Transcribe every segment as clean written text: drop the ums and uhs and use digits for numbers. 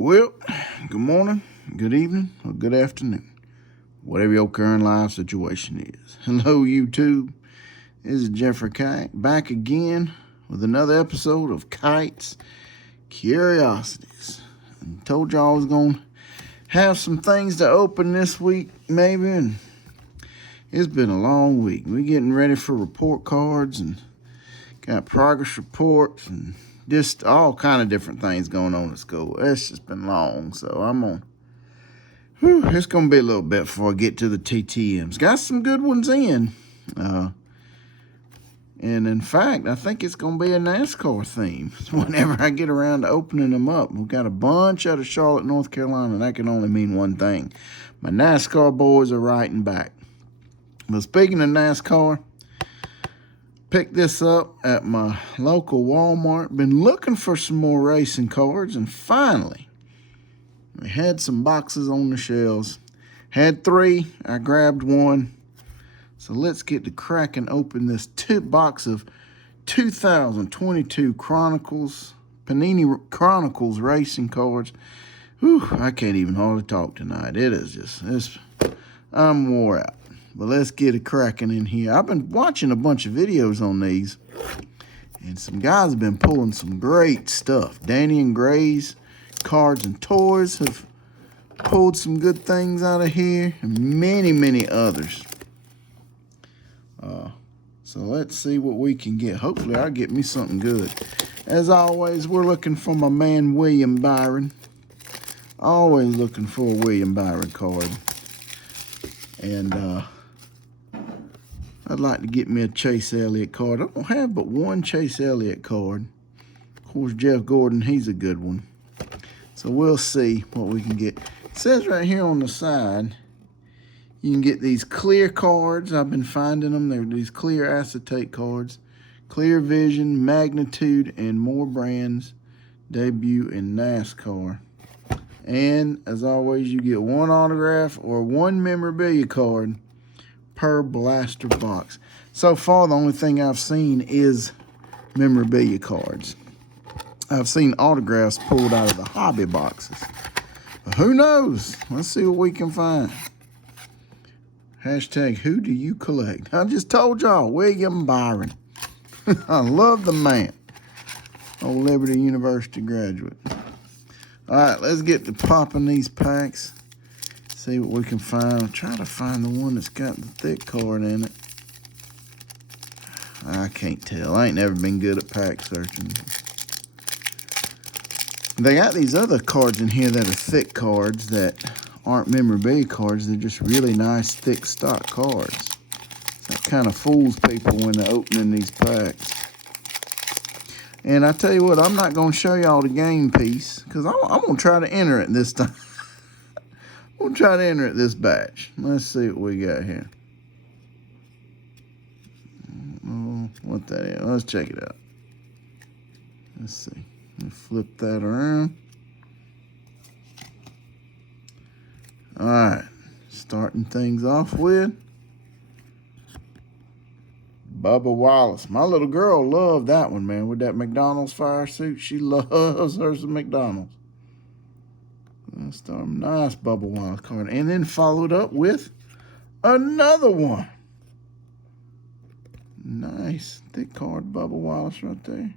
Well, good morning, good evening, or good afternoon, whatever your current life situation is. Hello, YouTube. This is Jeffrey Kite back again with another episode of Kite's Curiosities. I told y'all I was going to have some things to open this week, maybe, and it's been a long week. We're getting ready for report cards and got progress reports and just all kind of different things going on at school. It's just been long, so it's going to be a little bit before I get to the TTMs. Got some good ones in. And in fact, I think it's going to be a NASCAR theme whenever I get around to opening them up. We've got a bunch out of Charlotte, North Carolina, and that can only mean one thing. My NASCAR boys are writing back. But speaking of NASCAR, picked this up at my local Walmart. Been looking for some more racing cards, and finally, we had some boxes on the shelves. Had 3. I grabbed 1. So let's get to cracking open this box of 2022 Panini Chronicles racing cards. Whew, I can't even hardly talk tonight. I'm wore out. But let's get it cracking in here. I've been watching a bunch of videos on these, and some guys have been pulling some great stuff. Danny and Gray's Cards and Toys have pulled some good things out of here, and many, many others. So let's see what we can get. Hopefully I'll get me something good. As always, we're looking for my man William Byron. Always looking for a William Byron card. And I'd like to get me a Chase Elliott card. I don't have but one Chase Elliott card. Of course, Jeff Gordon, he's a good one. So we'll see what we can get. It says right here on the side, you can get these clear cards. I've been finding them. They're these clear acetate cards. Clear Vision, Magnitude, and more brands debut in NASCAR. And as always, you get 1 autograph or 1 memorabilia card per blaster box. So far, the only thing I've seen is memorabilia cards. I've seen autographs pulled out of the hobby boxes. But who knows? Let's see what we can find. Hashtag, who do you collect? I just told y'all, William Byron. I love the man. Old Liberty University graduate. All right, let's get to popping these packs. See what we can find. I'm trying to find the one that's got the thick card in it. I can't tell. I ain't never been good at pack searching. They got these other cards in here that are thick cards that aren't memorabilia cards. They're just really nice, thick stock cards. That kind of fools people when they're opening these packs. And I tell you what, I'm not going to show y'all the game piece because I'm going to try to enter it this time. We'll try to enter it this batch. Let's see what we got here. Oh, what that is. Let's check it out. Let's see. Let's flip that around. All right. Starting things off with Bubba Wallace. My little girl loved that one, man, with that McDonald's fire suit. She loves her some McDonald's. Nice Bubba Wallace card. And then followed up with another one. Nice thick card Bubba Wallace right there.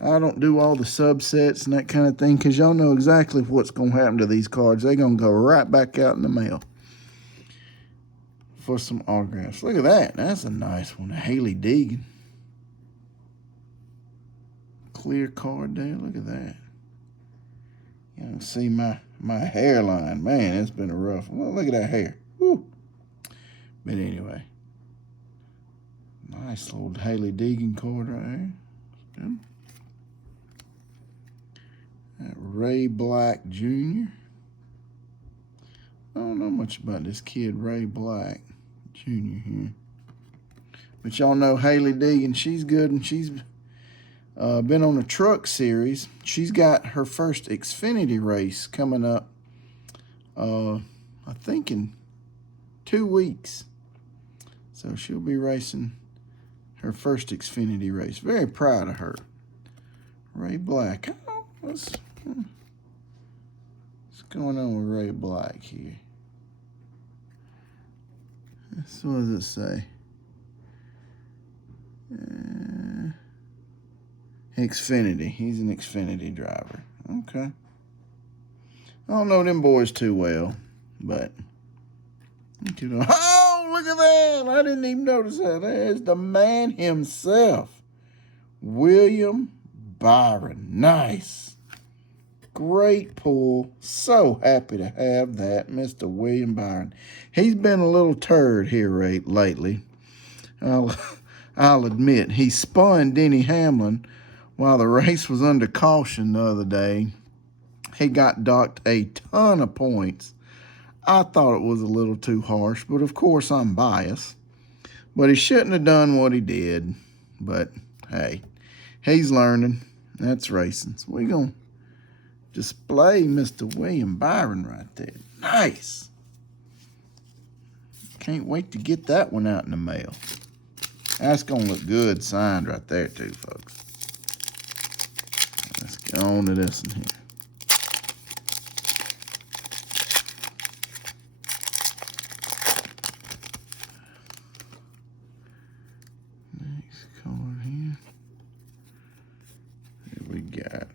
I don't do all the subsets and that kind of thing because y'all know exactly what's going to happen to these cards. They're going to go right back out in the mail for some autographs. Look at that. That's a nice one. Haley Deegan. Clear card there. Look at that. You can see my hairline. Man, it's been a rough one. Well, look at that hair. Woo. But anyway. Nice little Haley Deegan card right there. Ray Black Jr. I don't know much about this kid, Ray Black Jr. here. But y'all know Haley Deegan. She's good, and she's been on the truck series. She's got her first Xfinity race coming up, I think in 2 weeks. So she'll be racing her first Xfinity race. Very proud of her. Ray Black. Oh, let's What's going on with Ray Black here? So what does it say? Xfinity. He's an Xfinity driver. Okay. I don't know them boys too well, but oh, look at that! I didn't even notice that. There's the man himself, William Byron. Nice. Great pull. So happy to have that, Mr. William Byron. He's been a little turd here lately. I'll admit. He spun Denny Hamlin while the race was under caution the other day. He got docked a ton of points. I thought it was a little too harsh, but of course I'm biased. But he shouldn't have done what he did. But hey, he's learning. That's racing. So we're going to display Mr. William Byron right there. Nice. Can't wait to get that one out in the mail. That's going to look good signed right there too, folks. Let's get on to this one here.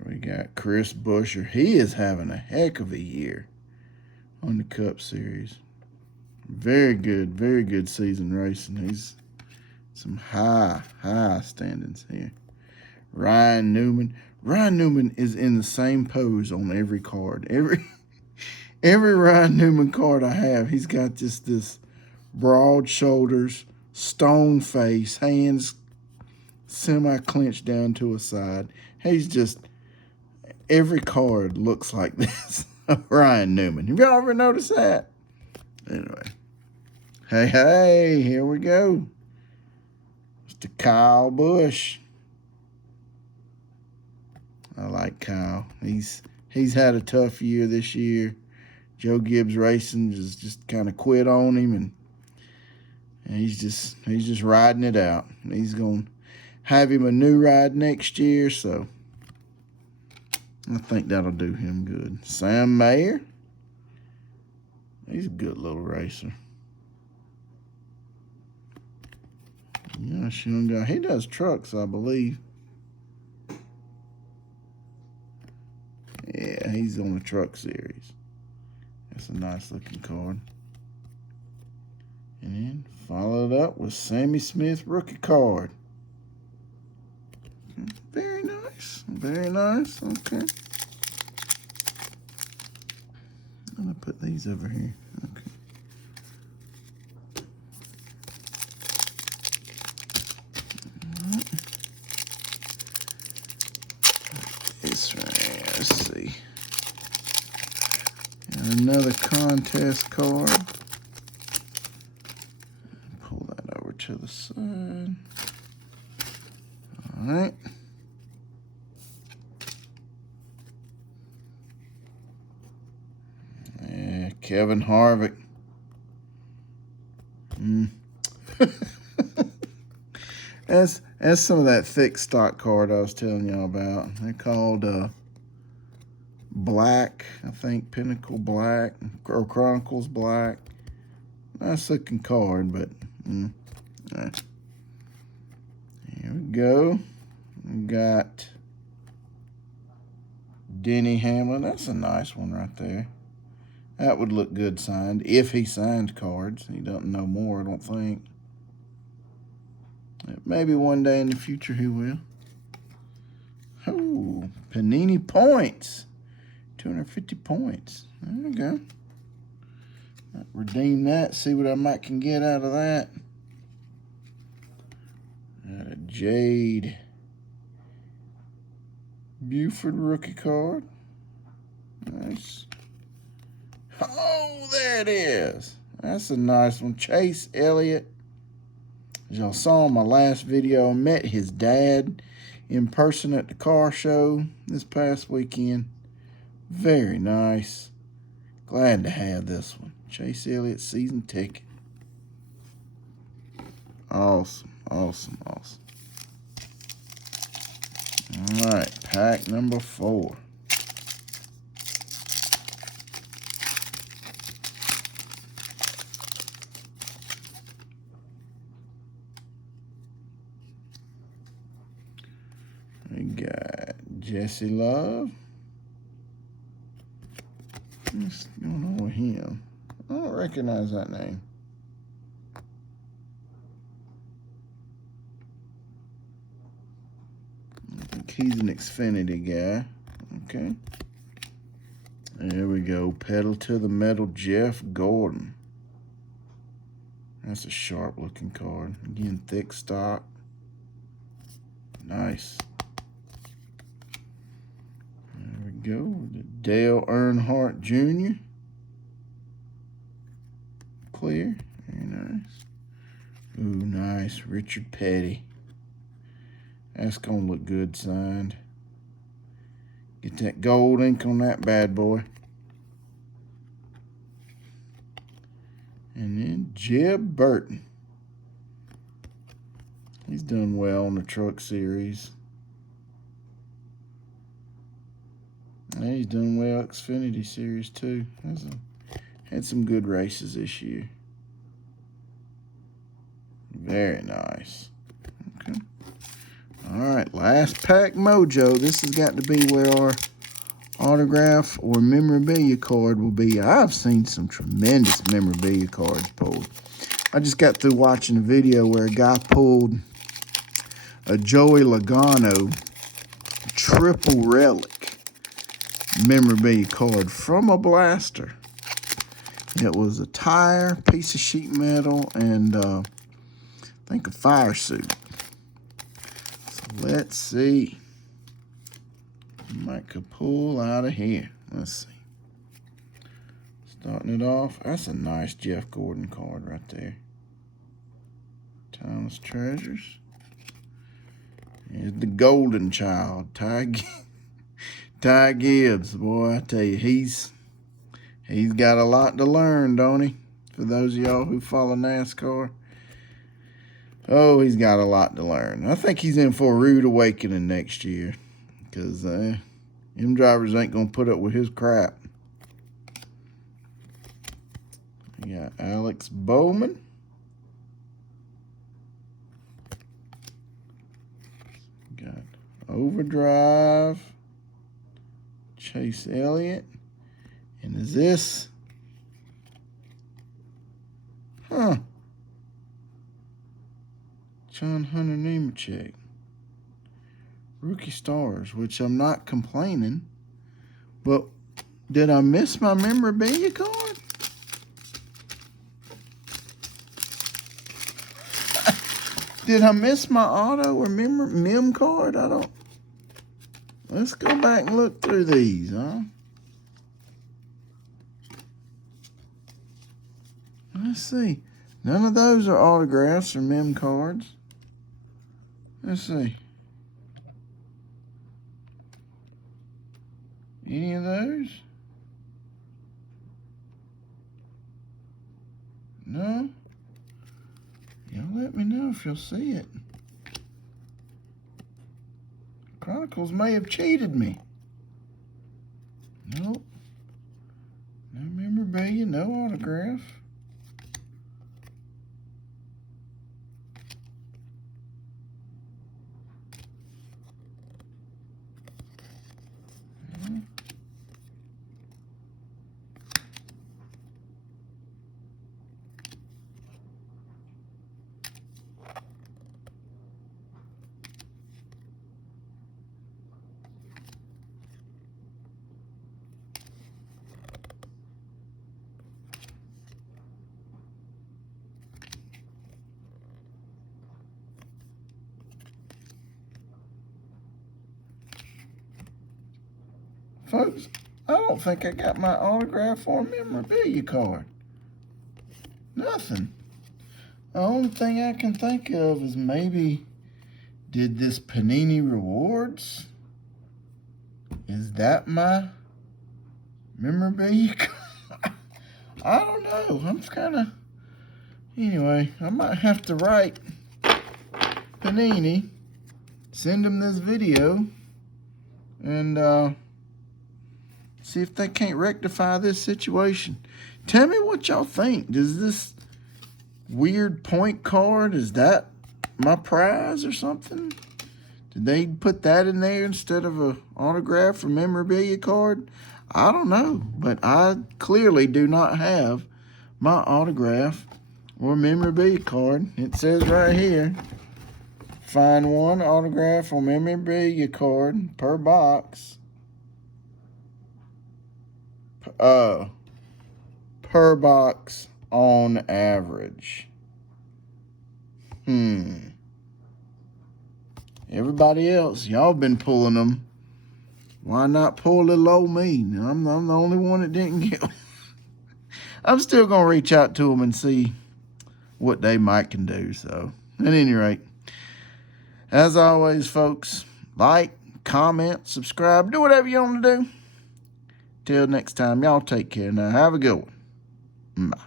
We got Chris Buescher. He is having a heck of a year on the Cup Series. Very good season racing. He's some high standings here. Ryan Newman. Ryan Newman is in the same pose on every card. Every Ryan Newman card I have, he's got just this broad shoulders, stone face, hands semi-clenched down to his side. He's just, every card looks like this. Ryan Newman. Have y'all ever noticed that? Anyway. Hey, here we go. Mr. Kyle Busch. I like Kyle. He's had a tough year this year. Joe Gibbs Racing just kind of quit on him, and he's just riding it out. He's going to have him a new ride next year, so I think that'll do him good. Sam Mayer. He's a good little racer. Yeah, he does trucks, I believe. Yeah, he's on the truck series. That's a nice looking card. And then followed up with Sammy Smith rookie card. Very nice. Very nice. Okay. I'm going to put these over here. Okay. This right here. Let's see. And another contest card. Pull that over to the side. All right. Yeah, Kevin Harvick. That's some of that thick stock card I was telling y'all about. They're called Black, I think, Pinnacle Black, or Chronicles Black. Nice looking card, but all right. Here we go. We got Denny Hamlin. That's a nice one right there. That would look good signed, if he signed cards. He doesn't know more, I don't think. Maybe one day in the future he will. Oh, Panini points. 250 points. There we go. Redeem that, see what I might can get out of that. Got a Jade Buford rookie card. Nice. Oh, there it is. That's a nice one. Chase Elliott. As y'all saw in my last video, I met his dad in person at the car show this past weekend. Very nice. Glad to have this one. Chase Elliott season ticket. Awesome. All right, pack number 4. got Jesse Love. What's going on with him? I don't recognize that name. I think he's an Xfinity guy. Okay. There we go. Pedal to the metal, Jeff Gordon. That's a sharp looking card. Again, thick stock. Nice. There we go. Dale Earnhardt Jr. Clear. Very nice. Ooh, nice. Richard Petty. That's going to look good signed. Get that gold ink on that bad boy. And then Jeb Burton. He's done well on the Truck Series. And he's done well Xfinity Series too. Had some good races this year. Very nice. Okay. All right, last pack mojo. This has got to be where our autograph or memorabilia card will be. I've seen some tremendous memorabilia cards pulled. I just got through watching a video where a guy pulled a Joey Logano triple relic memorabilia card from a blaster. It was a tire, piece of sheet metal, and I think a fire suit. So let's see. Might could pull out of here. Let's see. Starting it off. That's a nice Jeff Gordon card right there. Timeless Treasures. Here's the golden child, Ty Gibbs. Boy, I tell you, he's got a lot to learn, don't he? For those of y'all who follow NASCAR. Oh, he's got a lot to learn. I think he's in for a rude awakening next year. Because them drivers ain't going to put up with his crap. We got Alex Bowman. Got Overdrive. Chase Elliott. And is this? Huh. John Hunter Nemechek. Rookie Stars, which I'm not complaining. But did I miss my memorabilia card? Did I miss my auto or mem card? I don't. Let's go back and look through these, huh? Let's see. None of those are autographs or mem cards. Let's see. Any of those? No? Y'all let me know if you'll see it. Chronicles may have cheated me. Nope. No memorabilia, no autograph. Folks, I don't think I got my autograph or memorabilia card. Nothing. The only thing I can think of is maybe, did this Panini Rewards? Is that my memorabilia card? I don't know. I'm just kind of... Anyway, I might have to write Panini, send them this video, and see if they can't rectify this situation. Tell me what y'all think. Does this weird point card, is that my prize or something? Did they put that in there instead of a autograph or memorabilia card? I don't know, but I clearly do not have my autograph or memorabilia card. It says right here, find one autograph or memorabilia card per box. Per box on average. Everybody else, y'all been pulling them. Why not pull little old me? I'm the only one that didn't get them. I'm still going to reach out to them and see what they might can do. So, at any rate, as always, folks, like, comment, subscribe, do whatever you want to do. Till next time, y'all take care now. Have a good one. Bye.